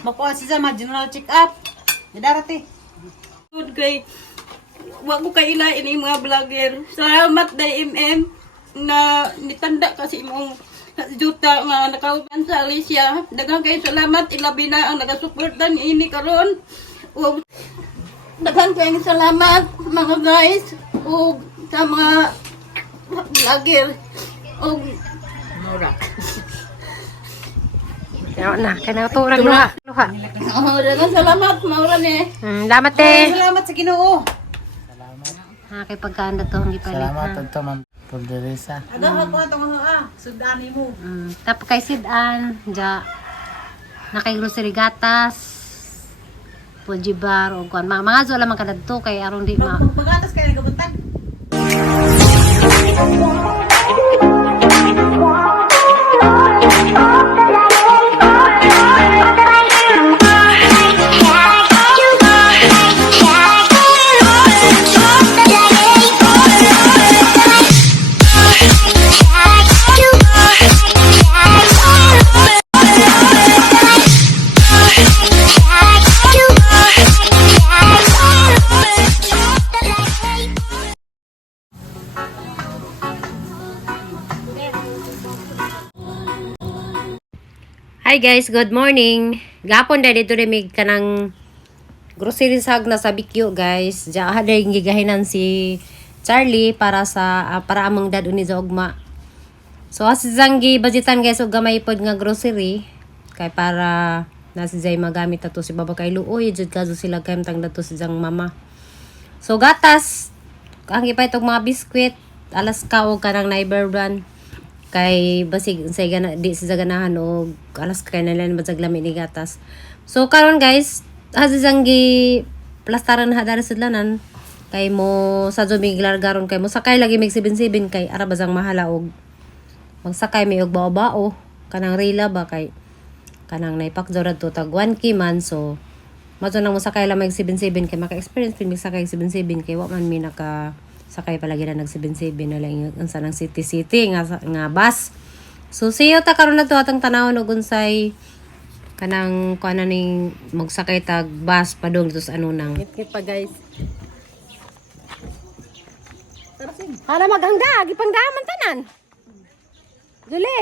Makuha siya sa general check-up. Nadarati. Good kay wag ko kay ilain yung mga vlogger. Salamat day MM na nitanda kasi imong juta nga nakauban sa Alicia. Daghang kay salamat ilabi na ang nagasuporta ni ini karon. Ug daghang kay salamat mga guys ug sa mga vlogger ug Mura. Kaya na, kaya na turag luha. Luha. daghang salamat maura ni. Salamat eh. Salamat sa Ginoo. Ha, kay pagkaanda to, hindi palit Salamat ha. ito, Ma'am Pulderisa. Agahan ko itong sudani mo. Tapos kay Sidan, dya, na kay grocery gatas, Fuji bar, o kuan. Mga zo lamang kadad to, kay aron di ma... Magatas kayo nagabuntag. Hi guys, good morning. Gapon dahil dito rin kanang grocery sag na sa Bikyo guys. Diya ada yung gigahinan si Charlie para sa para among dad uni sa ugma. So as zanggi budgetan guys og gamay pod nga grocery kay para na si Zay magamit ato si baba kay luoy jud kaso sila kay tang dato si jang mama. So gatas ang ipay tog mga biskwit alas ka og kanang neighbor brand kay basig say gana di sa ganahan og alas kay nalan masaglami ni gatas. So karon guys hazang gi plastaran hadar sudlanan kay mo sa jumiglar garon kay mo sakay lagi mig 77 kay ara bazang mahala og magsakay mi og bao-bao kanang rila ba kay kanang naipakjorad to tag 1 kiman so mato nang mo sakay lang mig 77 kay maka-experience pin mig sakay 77 kay wa man mi naka sakay palagi na nag-77 na lang ang sanang city nga bus. So siyo ta karon na to atang tanawon og unsay kanang kuana ning magsakay tag bus padung dito sa ano nang. Ngit pa guys. Hala maghangda gipangdaman tanan. Dili.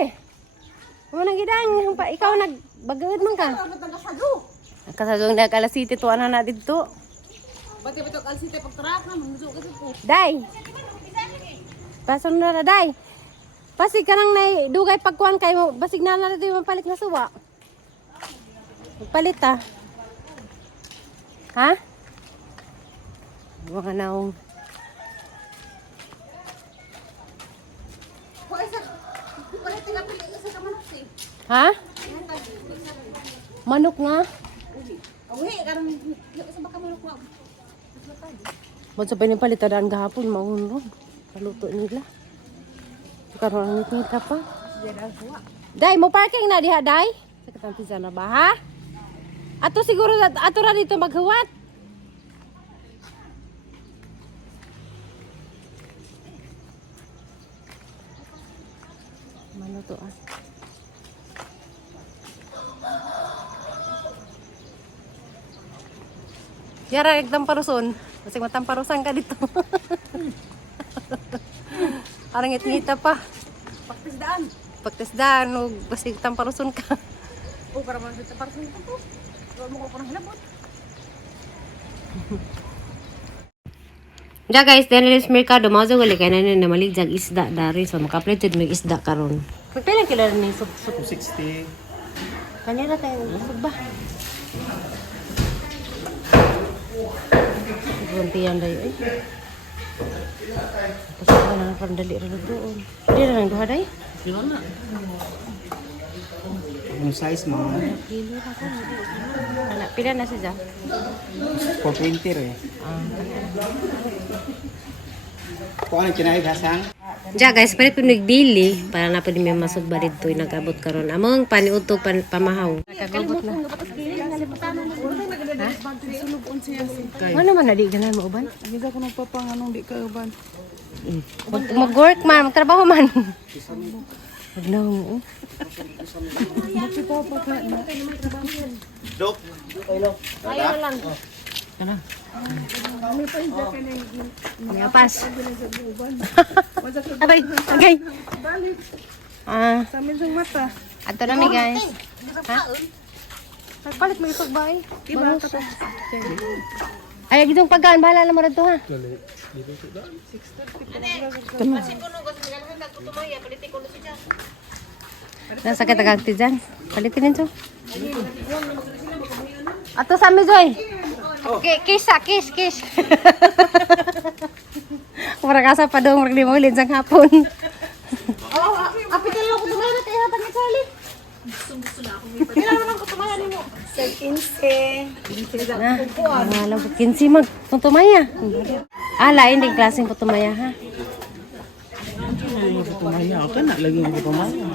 Mo nang gidang pa ikaw nagbagod man ka. Kasagong na kala city to ana na didto. Bati bitok alsite pagtrak na mangzo kasi po. Day. Pason na day. Pasig ka nang nay dugay pagkuan kay mo basig na na dito mapalit na suwa. Palit ta. Ha? Mga naong. Ha? Manok nga? Uwi karon sa baka manok mo. Ba't sa pinipalitadaan gahapon, maunro. Paluto nila. Karoon ang nita pa. Day, mo parking na diha, Day? Sa katampisan na ba, ha? Ato siguro, ato ra dito maghuwat. Maluto ah. Yara, igtamparuson. Kasi matamparusan ka dito. Parang ngit-ngita pa. Pagtisdaan. Pagtisdaan, o basta igtamparuson ka. O para man sa parking ko. Wala mo ko nang hilabot. Ja guys, dahil is merkado, mga wali kaya na maligjag isda dari. So makaplated may isda karon. Pagpilang kila ni sup 260. kanina tayo usog ba? Ganti yan dayo eh. Tapos ba na pandali rin doon. Hindi na lang duha day? Sino na? Yung size mo, Kilo na ko. Pila na siya? 420 eh. Kung ano kinahig hasang? Ja guys, pwede po nagbili para na pwede may masugba dito yung nagabot karon. Among paniutog pamahaw. Nakagabot na. Ano man na di ganan mo uban? Hindi ko nagpapang anong di ka uban. Mag-work man, magtrabaho man. Naglang. Dok. Ayaw lang. Kana. Ngapas. Aray, agay. Sa amin yung mata. Ato na mi guys. Ha? Palit mo isog ba eh? Diba? Ay, gitong pagkaan, bahala na mo rin to ha. Nasa katagagti dyan. Palitin nito. Ato sa amin, Joy. Kiss. Mura ka sa padong, mura di mo linsang hapon. Apit na lang ako tumayan na kaya hatang ni Charlie. Gusto na ako. Kailangan lang ko tumayan mo. Sa 15. Alam ko, 15 mag putumaya. Lain din klaseng putumaya ha. Pumaya ka na lagi mo pumaya.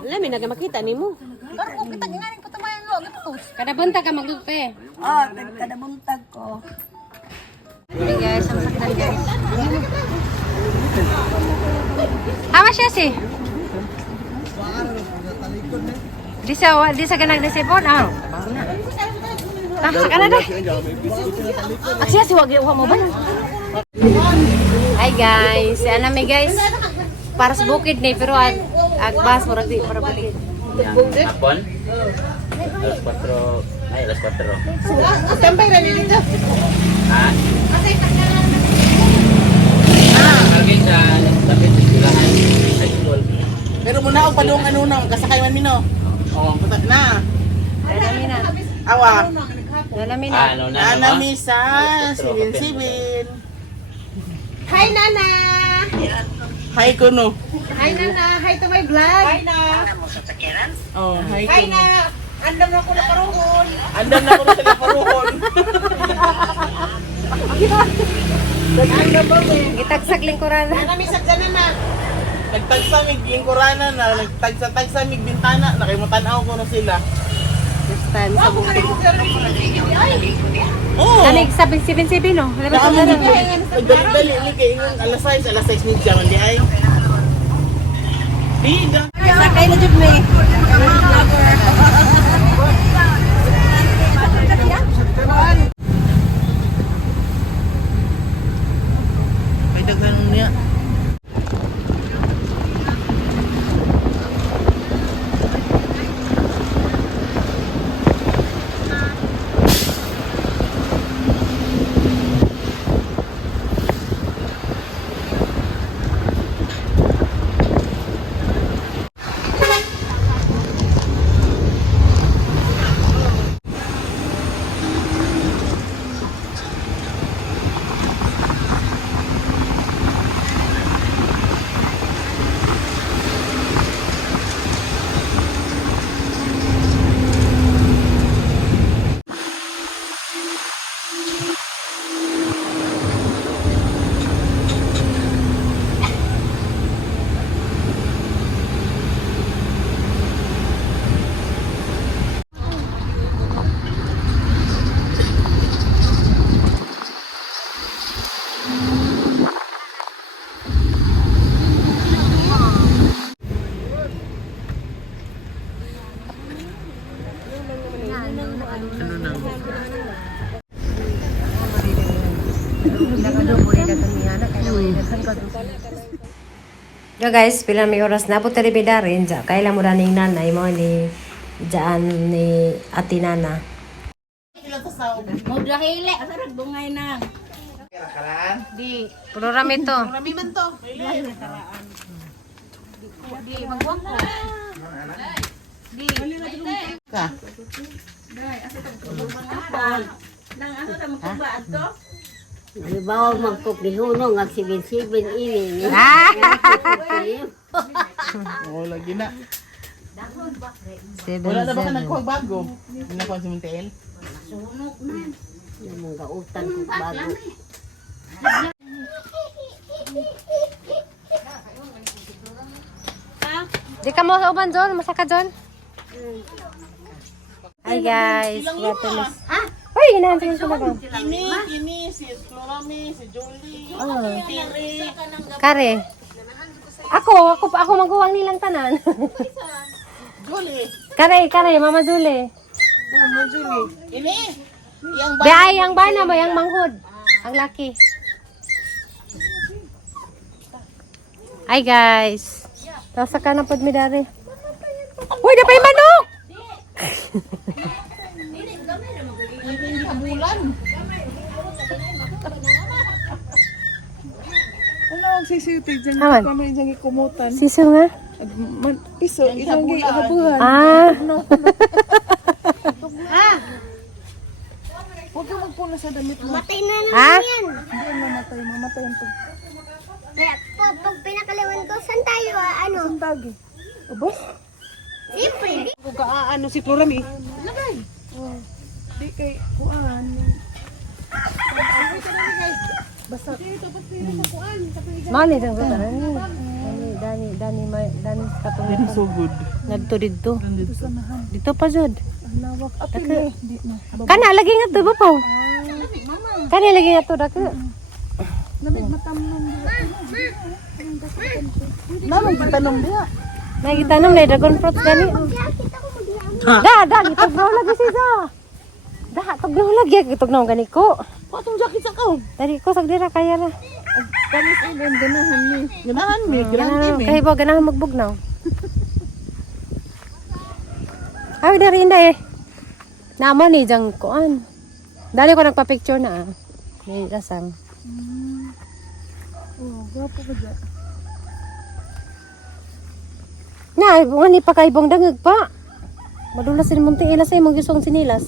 Alam, may nagamakita ni mo. Pero kung kita gingaling ko tumayan mo, ito. Kada buntag ka maglupe. Kada buntag ko. Hey guys, ang saktan guys. Ama siya si. Di sa ganang nasipon. Bago na. Sa kanan dah. Siya si wag mo ba? Hi guys, ana mi guys. Para sa bukid ni pero agbas murag di para bukid. Hapon? Alas 4. Ay, alas 4. Tambay na dito. Ha? Lagi sa lapit sa eskwelahan. High school. Pero muna ako padung ano nang kasakay man mino. Oh, patak na. Nalami na. Awa. Nalami na. Ano na Ana naman? misa 77. Hi, Nana! Hi kuno. Hi, Nana! Hi to my vlog! Hi, na! Oh, hi Hi, kuno. na! Andam na ko na karoon! Andan na ko sa teleponuhon. Andam ba, eh? Gitagsak lingkuran. Nanamisag dyan, Nana! Nagtagsamig yung kurana na, nagtagsamig bintana, nakimutanaw ko na sila. This time sa bukid. Oo! Kanig 777 no? Alam mo sa Nakamulit ganun. ko. Dali-dali, ligay ingon, alas 6 media man di ay. Bida. Sakay na jud me. May daghan niya. Yo guys, pila may oras na po talibida rin. Kailan mo raning nanay mo ni dyan ni ati nana. Mo dahili asa bungay na. Di, puro rami to. Marami man to! Di, magwang ko! Ka. Nang asa ta magkubaad to? Halimbawa, magkukihunong ang 77 ini. Oo, lagi na. 7-7. Wala na ba ka nagkuhag bago? Hindi na kuha si Montel? Yung mga utang ko bago. Di ka mo sa uban John, masaka John. Hi guys, watulis. Uy, hinahansin ko na ba? Kini, si Florami, si Jolie, si Tiri. Kare. Ako maghuwang nilang tanan. Julie. Kare, Mama Julie. Mama Julie. Ini. Yang Bay, ang bana mo, yang manghod. Ang laki. Hi guys. Tasa ka na pod mi dari. Uy, na pa yung manok! Ano ang sisiyote dyan? Aman. Kami dyan ikumutan. Siso nga. Piso, isang gihabuhan. Ah. Huwag kang magpuna sa damit mo. Matay na Ha? naman yan. Hindi mamatay ang pag... Kaya pag pinakalawan ko, saan tayo ano? Tagi. Aba? Siyempre, di. Kung ano si Floram eh. Lagay. Oh. Di kay kuan. Basta. Dito, ba't pwede sa kuan? Mali sang ko tanan ni. Dani katong so good. ngadto didto. Dito sa nahan. Dito pa jud. Ang lawak. Apil. Di na. Kana lagi nga to bapaw. Kana lagi nga to dako. Namig matamnon. Naman gitanong diha. Nagitanong na dragon fruit gani. Kita ko mo Da, gitog na lagi siya. Da, tog na lagi gitog na gani ko. Patong jacket sa kaon. Dari ko sagdira kaya na. Kanis ilan ganahan ni. Ganahan mi, grande Ganahan, mi. kahit ba ganahan magbugnaw. Ay, dari inday eh. Naman ni jang kuan. Dali ko nagpa-picture na. May rasang. Oh, gwapo ka dyan. Na, bunga ni pa kaibong dangag pa. Madulas sin munti ila sa imong gisong sinilas.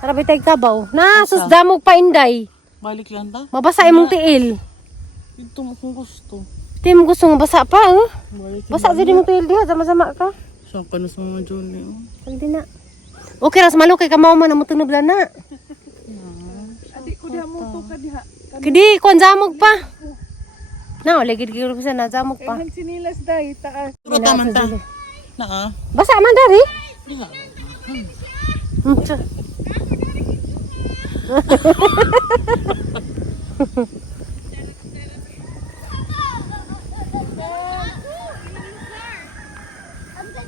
Para bitay kabaw. Na, susdamog pa inday. Balik lang ta. Mabasa imong tiil. Ito mo kung gusto. Di mo gusto nga basa pa, oh. Balik. Basa din imong tiil diha, sama-sama ka. Sa ka na sa Mama Julie. Oh. Hindi na. Okay, ras malo kay kamaw man mo tunob na. Adik ko diha mo to ka diha. Kidi kon zamog pa. Na, lagi gid ko sa na zamog pa. Ang sinilas day taas. Pero taman ta. Na Basa man dari.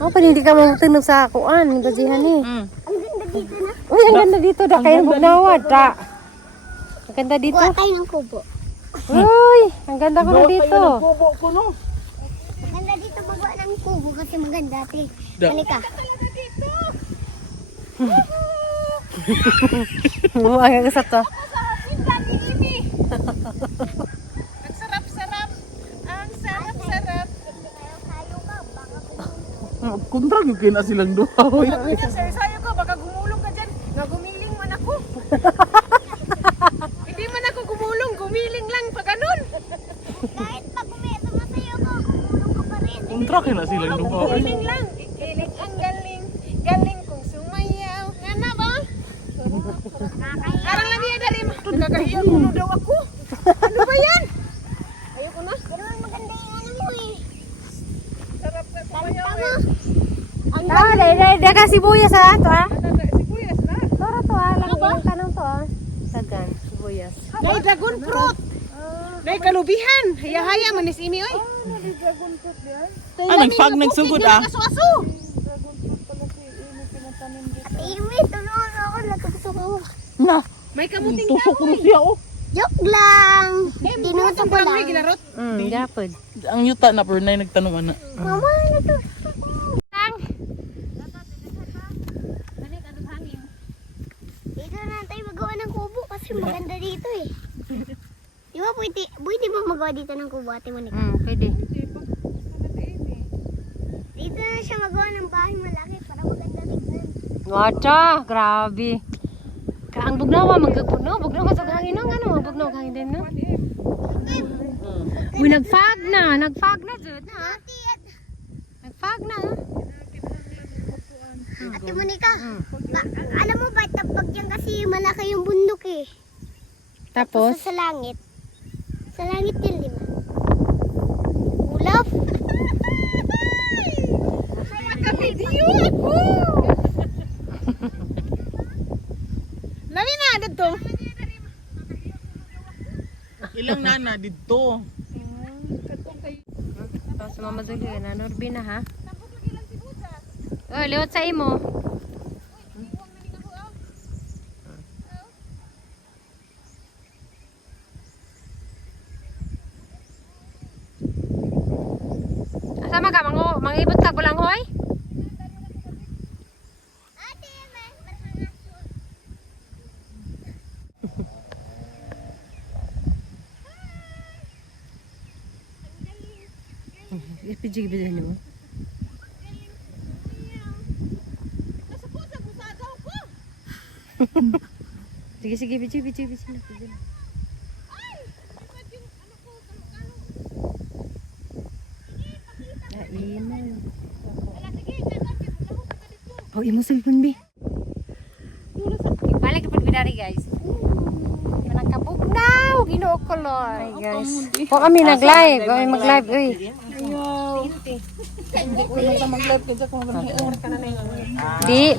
Oh, pa hindi ka mamutunog sa kuan, gajihan ni. Ang ganda dito na. Uy, ang ganda dito, da kayo bugnawad, da. Ang ganda dito. Kuha tayo ng kubo. Uy, ang ganda ko na dito. kubo ko no. Maganda dito magawa ng kubo kasi maganda, ate. Da. Halika. Ang gasat to. Kontra gyud kay na silang duha. Oy. Sayo ko, baka gumulong ka dyan. Nga gumiling man ako. Hindi man ako gumulong, gumiling lang pa ganun. Kahit pag sumasayo ko, kumulong ka pa rin. Kontra kay na silang duha. Oy. Gumiling lang. Ikiling ang galing. Galing kong sumayaw. Nga na ba? Arang lang niya dari. Nagkakahiya mo daw ako. Ano ba yan? Ayoko na. Pero maganda yung ano mo eh. Sarap na sumayaw Tama. eh. Ah, dahil ka sibuyas ha, to ha. Sibuyas na. Toro to ha, lang ilang tanong to ha. Dagan, sibuyas. Nay dragon fruit. Nay kalubihan. Haya-haya manis ini oy. Ah, nagfag nagsugod ah. Aso-aso. Ate Imi, tulungan ako. Natugso ko. Na. May kamuting Tusok ko na siya oh. Joke lang. Tinuto ko lang. Ginarot. Gapod. Ang yuta na per na nagtanong ana. Mama, natugso ko. Dito na tayo magawa ng kubo kasi maganda dito eh. Di ba pwede mo magawa dito ng kubo, Ate Monica? Pwede. Dito na siya magawa ng bahay malaki para maganda tignan. Wacha, grabe. Ang bugnaw magkagpuno, bugnaw ka sa hangin no, ano, bugnaw ka hangin din no. Uy, nagfag na jud na. Nagfag na. Ate Monica, alam mo ba tapag yan kasi malaki yung bundok eh. Tapos, Sa langit. Sa langit yun, di ba? Ulap. Naka-video ako. Lami na dito. Ilang nana dito. sa Mama Julia na Norbin na ha. Oh, liwat sa imo. Asa ka mangibot ka bulang hoy? Ate, marhangasun. Ipijig-ipijig niyo. Sige, sige, biji. Oh, imo cellphone bi. Balik pud bidari guys. Kanang kabugnaw, Ginoo ko Lord, guys. Ko kami nag-live, kami mag-live uy. Hindi ko lang sa mag-live kasi kung magandang ka na na yung Di.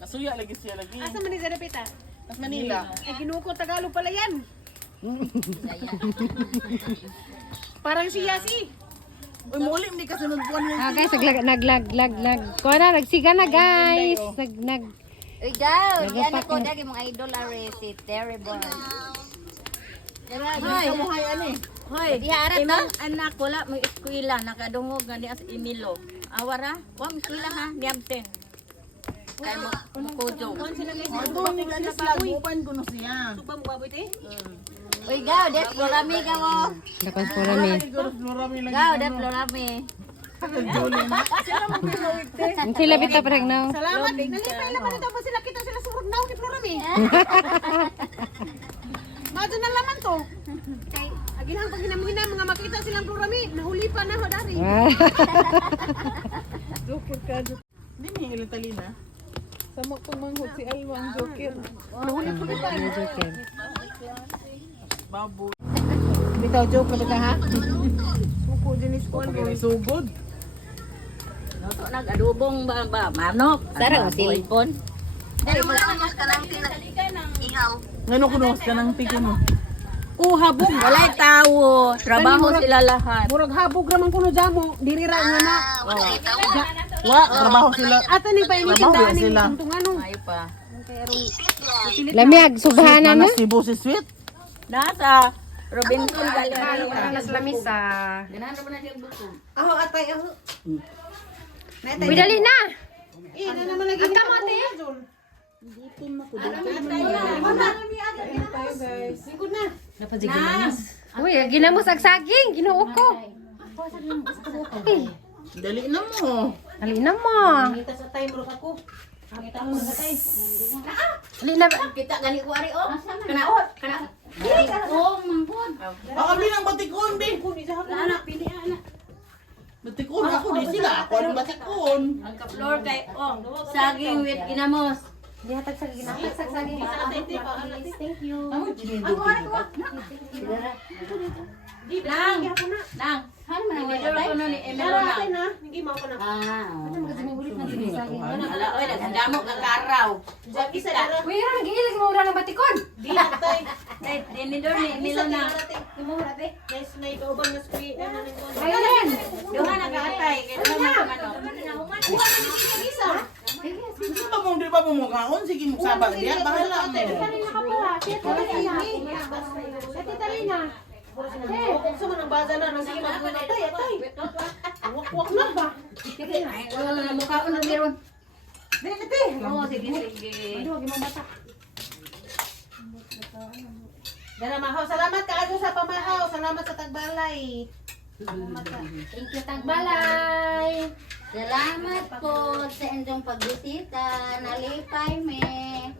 Kasuya lagi siya lagi. Asa man ni Zarapita? Mas Manila. Ay, Ginoo ko Tagalog pala yan. Parang siya si. Uy, muli hindi ka sunod buwan yung Guys, naglag. Ko na nagsiga na guys. Nag Uy, daw, yan Nagapak ako, na. dagi mong idol are si Terrible. Hoy, kamuhay ani. Hoy, imong anak wala mo eskwela, nakadungog nga niya sa Emilo. Awara, wa mo eskwela ha, niabsen. Kay mo kujo. Doon ni ganis lang upan ko no siya. Subang baboy te? Uy, gaw, det florami ka mo. Dapat po rami. Siguro florami lagi. Gaw, det florami. Ang sila bitaw pregnaw. Salamat. Nalipay naman ito pa sila kita sila surag daw ni Florami. Madyo na laman to. Kay agilhang pag hinamhina mga makita silang Florami, nahuli pa na ho dari. Di ni ilang talina. Sama kong manghod si Alma ang joker. Babo. Bitaw joke pa ka ha? Suko dinis ko Pagkakay sugod. So, nag-adubong ba manok. Sarang cellphone. Ngano kunos ka ng tiki mo? Habog, walay tao. Trabaho sila lahat. Murag habog raman kuno jamo, diri ra nga na. Wa, trabaho sila. Ata ni pa ini Trabaho tindahan ya ni sila. tungano. Ayo pa. Lamiag subhana na. Si Bossy Sweet. Nasa Robinson Gallery. Nas lamisa. Ganahan mo na siyang buko. Aho atay aho. Uy, dali na. Na naman lagi ni kamote. Sigod na. Dapat ginamos. Uy, ginamos ag saging, Ginoo ko. Dali na mo. Dali na mo. Kita sa time ro ako. Kita mo sa time. Dali na. Kita gani ko ari oh. Kanaot, kana. Dili ka oh, mangkon. Ako bilang batikon, bin. Anak pili anak. Batikon ako di sila. Ako ang batikon. Ang ka-floor kay oh, saging with ginamos. Dihatag saging, hatag saging. Thank you. Nang, nang. Han man ang idol ko no ni Emelo na. Na, hindi mo ako na. Ala oy, nagdamo ka karaw. Isa na. Uy, ra giilig mo ura ng batikon. Di atay. Ay, dinidor ni Emelo na. Guys, na ikaw na screen ano nito. Ayun. Duha na kaatay kay ano man Isa. Gusto ba mong di ba bumukhaon? Sige mo sabag diyan. Bahala mo. Talina. Kung sa manang baza na, sige magpunta tayo, atay. Wak na ba? ay wala na mukha ko na meron. Dili na te. Oo, sige sige. Dala mahaw. Salamat kaayo sa pamahaw. Salamat sa tagbalay. Thank you Tagbalay. Salamat po sa inyong pagbisita. Nalipay me.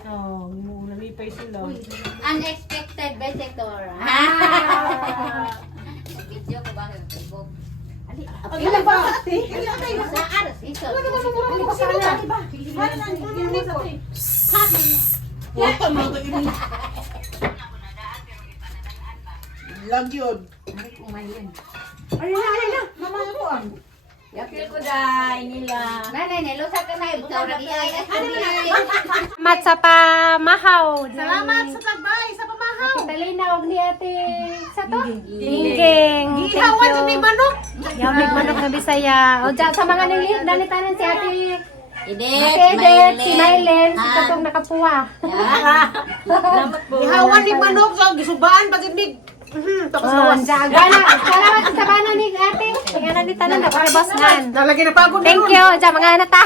Oh, nalipay sila. Unexpected visitor. Video ko ba sa Facebook? Ilan ba ate? Ilan ate? Saan? Iso. Sino ba? Wala nang mo sa ate. Wata mo ito ini. Lagyod. Ayun na. Mama ko ang. Yapil ko dai nila. Nanay, nilusa ka na. Ikaw lagi ay. Salamat sa pamahaw. Salamat sa tagbay, sa pamahaw. Talina, huwag ni ate. Sa to? Gingging. Ihawan sa may manok. Yamig manok na Bisaya. O dyan, sa mga nilit, dalitanan si ate. Edet, Si Edet, si Mylen, si Tatong nakapuwa. Ihawan ni manok sa gisubaan pag-ibig. Tapos Oh, dyan. Gana, salamat sa bana ni ate. Tingnan ni tanan na, pare boss nan. Nalagi na pagod na Thank you. Dyan, mga anata.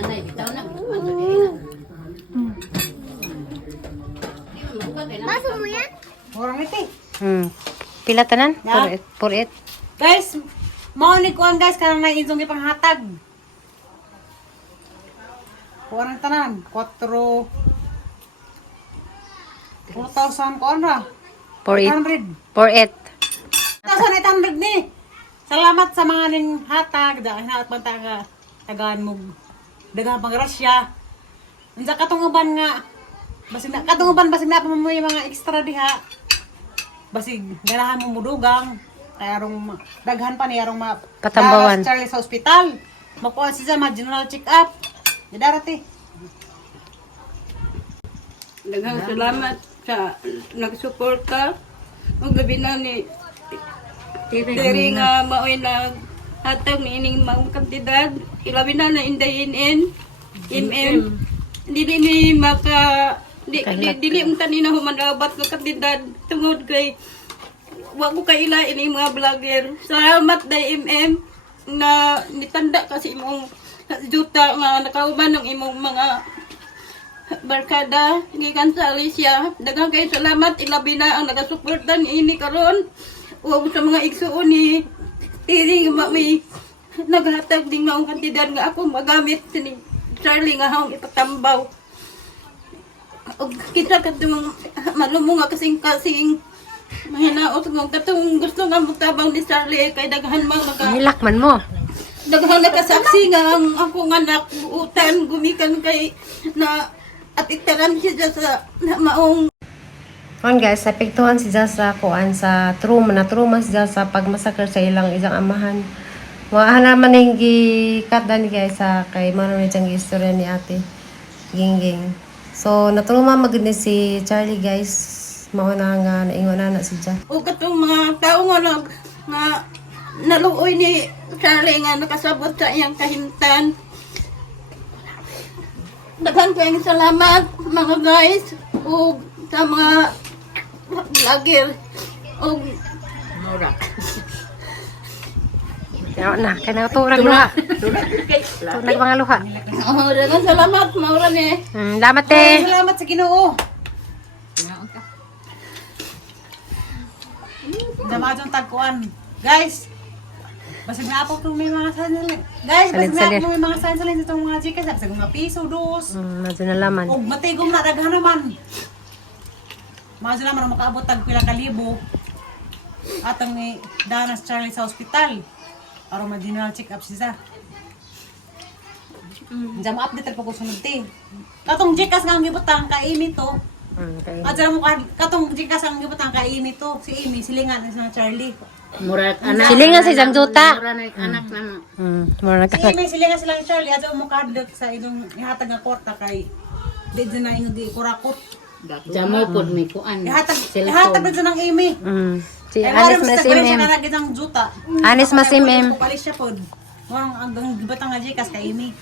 anay, bitaw na. Baso mo yan? Orang iti. Pila tanan? For it. Guys, mao ni kuan guys kanang nainzong ipanghatag. Kuan tanan, 4,000 kuan ra. For it. 800. For it. 1,800 ni. Salamat sa mga ning hatag, dahil hinaat man taga tagaan mo. Dagang pangrasya. Unsa katong uban nga basig na katong uban basig na pa mo yung mga extra diha. Basig ganahan mo mudugang. Kaya arong daghan pa ni arong Patambawan. Charlie sa ospital. Makuha siya ma general check up. Didarati. Daghang salamat sa nagsuporta. Ug gabi na ni Tiri nga maoy na hatag ni ining mga kantidad. Ilabi na na inday MM. Dili ni maka dili ang tanina humanabat ng kantidad tungod kay wa ko kay ila ini mga vlogger. Salamat day MM na nitanda kasi imong juta nga nakauban ng imong mga barkada gikan sa Alicia. Daghang kay salamat ilabi na ang nagasuporta niini karon. O sa mga igsuon ni Tiri nga may naghatag ding maong kantidad nga ako magamit ni Charlie nga haong ipatambaw. O kita katong malumo nga kasing mahinaot nga katong gusto nga magtabang ni Charlie kay daghan Hilakman mo. daghan nakasaksi nga ang akong anak utan gumikan kay na at itaran siya sa maong On guys, apektuhan siya sa kuan sa trauma siya sa pagmasakar sa ilang isang amahan. Wa naman ning gikatdan guys sa kay mano ni jang istorya ni ate Gingging. So natruma magud ni si Charlie guys. Mao na nga naingon na siya. o katong mga tao nga naluoy ni Charlie nga nakasabot sa iyang kahimtan. Daghan kayong salamat mga guys o sa mga vlogger o Mura. Yaw na, kay na to nagluha. To mga luha. daghan salamat maura ni. Salamat te. Salamat sa Ginoo. Dama jong tagkuan. Guys, basig na ako kung may mga sansalin. Guys, basig na ako may mga sansalin itong mga chika. Basig mga piso, dos. Medyo nalaman. O matigom na, daghan naman. Mga sila man makaabot tag pila kalibo. Atang ni Danas Charlie sa ospital. Para ma-general check up siya. Diyan mo update pa ko sunod ti. Katong jikas nga ang gibutang ka Amy to. At sila mo katong jikas ang gibutang ka Amy to. Si Amy, silingan sa Charlie. Mura anak. Silingan si Jang Juta. Mura na anak na. Mura Si Amy, silingan sila ni Charlie. At mo kadlok sa ilong ihatag nga kwarta kay di dyan na yung kurakot. Jamo pod mi kuan. Ihatag na dyan ng Amy. Si Ay, Anis maram sa Masimem. siya na naging ang juta. Anis Masimem. Pupalis siya pod. Morang hanggang gibatang nga jikas kay Amy.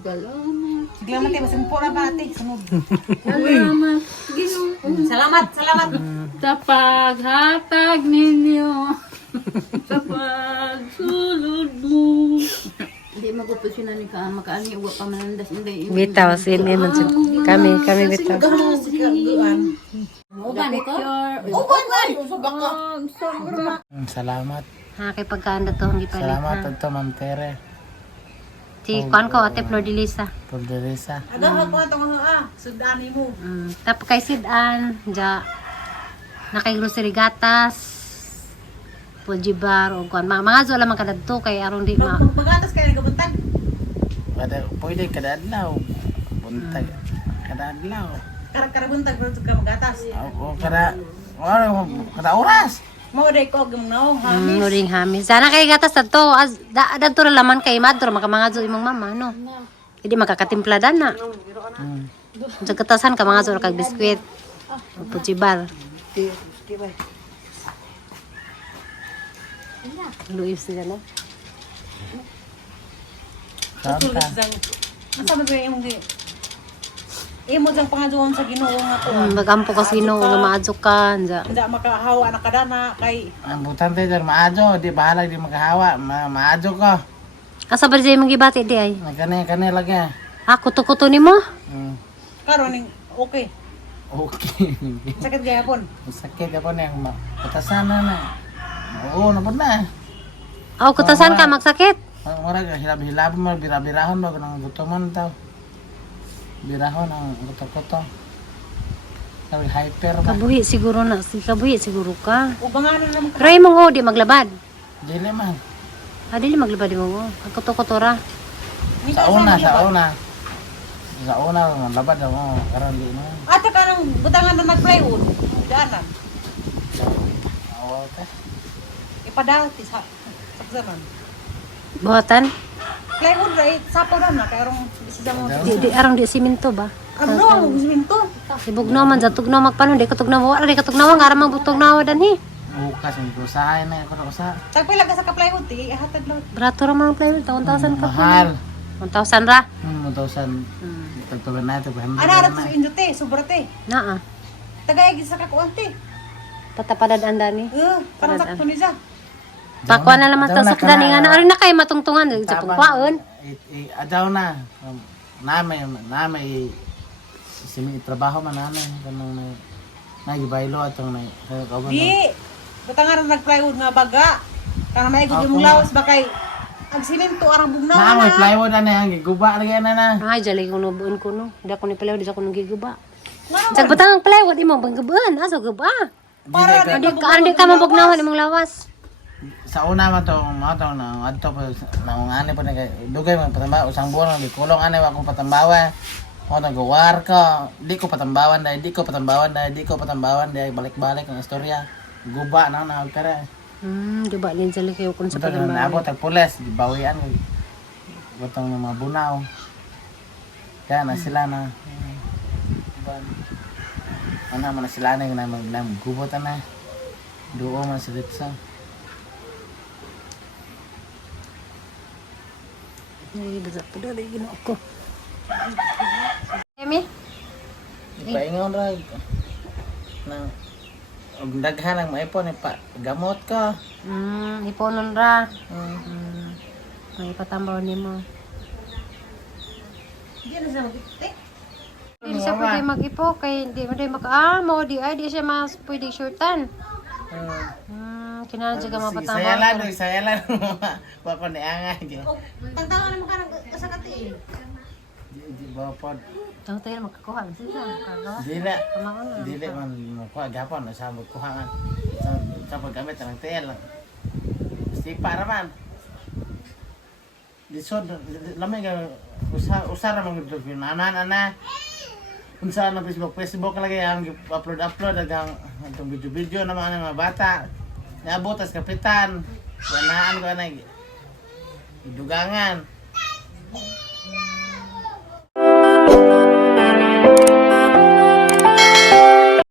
Sige lang mati, masing pura ba ate? Sunod. Salamat, salamat. Sa paghatag ninyo, sa pagsulod mo. Hindi magupos yun na ni ka, makaani, uwa pa manandas, hindi. Bitaw, si Mem. Kami bitaw. Uban ko. Salamat. Ha, kay pagkaanda to, hindi pa Salamat ito, Ma'am Tere. Si Kuan ko, Ate Flor de Lisa. Pulderisa. Agahan ko itong sudani mo. Tapos kay Sidan, dya, na kay grocery gatas, Pujibar, o kuan. Mga zo lamang kadadto, kay aron di ma... Magatas kayo nagabuntag. Pwede kada adlaw. Buntag. Kada adlaw. Karabuntag, pero ka magatas. O kada oras. Mauday ko, gumnaw. Nuring hamis. Sana kay gatas dadto, dadto ra laman kay madro, mga zo imong mama, no? Hindi makakatimpladan na. Sa katasan ka mga sur kag biskwit. Pujibar. Luis sila no. Tulis lang. Asa man ba imong gi? Imo lang pangaduan sa Ginoo nga to. Magampo ka sino nga maadyo ka. Hindi makahawa na kadana kay Ang butante dyan, maadyo. Di bahala, di makahawa. Maadyo ko. Asa ba dyan mong gibati di ay? Nagkani lagi. Kuto-kuto ni mo? karon ning okay. Okay. Sakit gayapon. Sakit ako na yung patasan na. Oo, napod na. Kutasan ka magsakit. Murag, hilab-hilab mo, birabirahon mo, kanang gutomon tao. Birahon ang kuto-kuto. Sabi, hyper ba? Kabuhi siguro na. Kabuhi siguro ka. O banganan naman ka. Try mo di maglabad. Dili man. Dili maglabad mo. Ang kuto-kuto ra. Sa una, labad ako. Karon di mo. Ate ka nang butangan na nag-plywood. Daanan. Awa ka. Ipadati sa saksaman. Buhatan. Plywood ra sapo na kay arong isa mo. Di arang di simento ba? Ano ang siminto? Ibugnaw man sa tugnaw magpanon di ka tugnaw wala di ka tugnaw nga aram tugnaw danhi. Bukas, may kusahay na ako na kusa. Tagpila ka sa ka-plywood ti ihatag lang. Brato ra man plywood 1,000 ka. Mahal. 1,000 ra. 1,000. Tagtugan na ito. Ana ra sa inyo te, sobra te. Naa. Tagay sa kakuan te. Patapadad andani. Parang sakto ni siya. Pakwa na naman ta sakdan nga na ari na kay matungtungan sa pagkwaon. Adaw na. Namay simi trabaho man namin kanang nagibaylo atong na kauban. Di. Butangan na nag-plywood nga baga. Kana may gud yung lawas ba kay ang siminto arang bugnaw Namay na. plywood na yang giguba lagi na. Ay jali ko nubuon ko no. Di ako ni plywood di ako nang giguba. Ngano Sa batang plywood imo bang gabuan aso guba. para Di ka mabugnawan imong lawas. Sa una man to, na adto pa naungani pa kay dugay man patambaw usang buwan di kulong ani wa ko patambawa. O nagwar ko, di ko patambawan dai, balik-balik ang istorya. Guba na kare. Diba din sila kayo kung sa Ito na pagimbawi. naabot ang pules, gibawian ko. Butang ng mga bunaw. Kaya na sila na. Ano man na sila na yung gubotan na. Duo man sa ditsa. Ay, basa pa doon, ay ginawa ko. Emi? Ipaingon ra. Na og daghan ang maipon pa gamot ka. Iponon ra. May patambaw ni mo. Di na siya magte. Hindi siya pwede mag-ipo, kay hindi mo din maka-amo, di siya mas pwede shortan. Kinala siya ka mapatambaw. Sayalan. Wa ko ni angay. Tantangan naman ka sa kati. Di ba pod. Tang tayo makakuha siya. Kagawa. Dili. Kamaon na. Dili man makuha gapon sa magkuhaan. Sa paggamit ng tel. Sipa raman. Lisod lamay ka usar man gud ana. Unsa na Facebook lagi ang upload dagang itong video naman ang mga bata. Naabot as kapitan. Yanaan ko na idugangan.